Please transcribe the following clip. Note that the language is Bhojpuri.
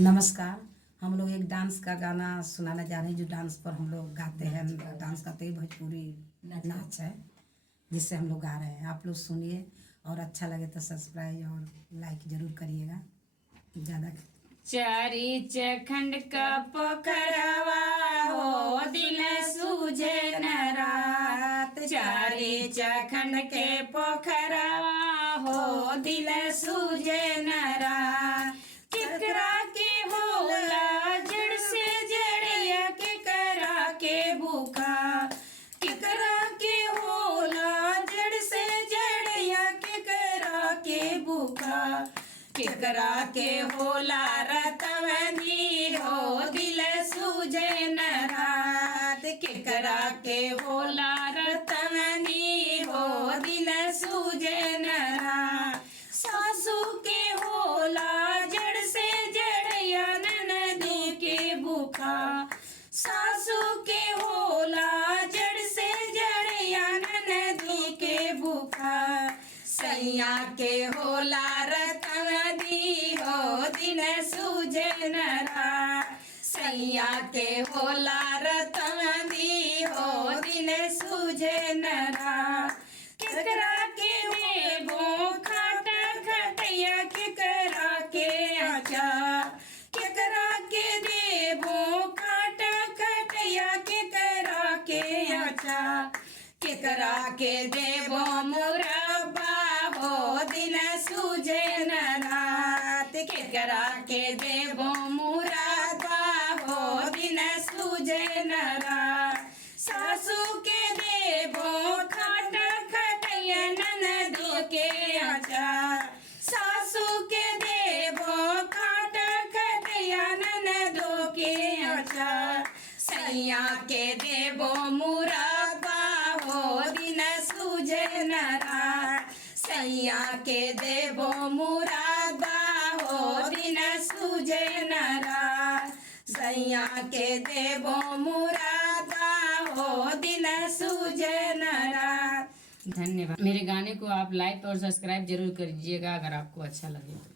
नमस्कार। हम लोग एक डांस का गाना सुनाना जा रहे हैं, जो डांस पर हम लोग गाते हैं, डांस करते हैं, भोजपुरी नाच है जिससे हम लोग गा रहे हैं। आप लोग सुनिए और अच्छा लगे तो सब्सक्राइब और लाइक जरूर करिएगा। ज़्यादा चारी चखंड का पोखरवा हो दिल सूझे न रात। चारी चखंड के पोखरवा हो दिल सूझे न रात। केकरा के होला जड़ से जड़िया केकरा के भूखा। केकरा के होला जड़ से जड़िया केकरा के भूखा। केकरा के होला रतवनी हो दिल सूझे न रात। केकरा के होला रतवनी हो दिल सूझे न रात। सासू के होला जड़ से जड़िया ननदी के भूखा। सासू के होला जड़ से जड़िया ननदी के भूखा। सैया के होला रतवनी हो दिन सूझे न रात। सैया के होला रतवनी हो दिन सूझे न रात। केकरा के देबो खाट खटैया केकरा के आचार। केकरा के देबो खाट खटैया केकरा के आचार। केकरा के देबो मुरब्बा हो दिन सूझे न रात। केकरा के देबो मुरब्बा हो दिन सूझे न रात। सासू के देबो खाट खटैया ननदी के आचार। सासू के देबो खाट खटैया ननदो के आचार। सैया के देबो मुरब्बा हो दिन सूझे न रात। सैया के देबो मुरब्बा हो दिन सूझे न रात। सैया के देबो मुरब्बा हो दिन सूझे न रात। धन्यवाद। मेरे गाने को आप लाइक और सब्सक्राइब जरूर करिएगा अगर आपको अच्छा लगे तो।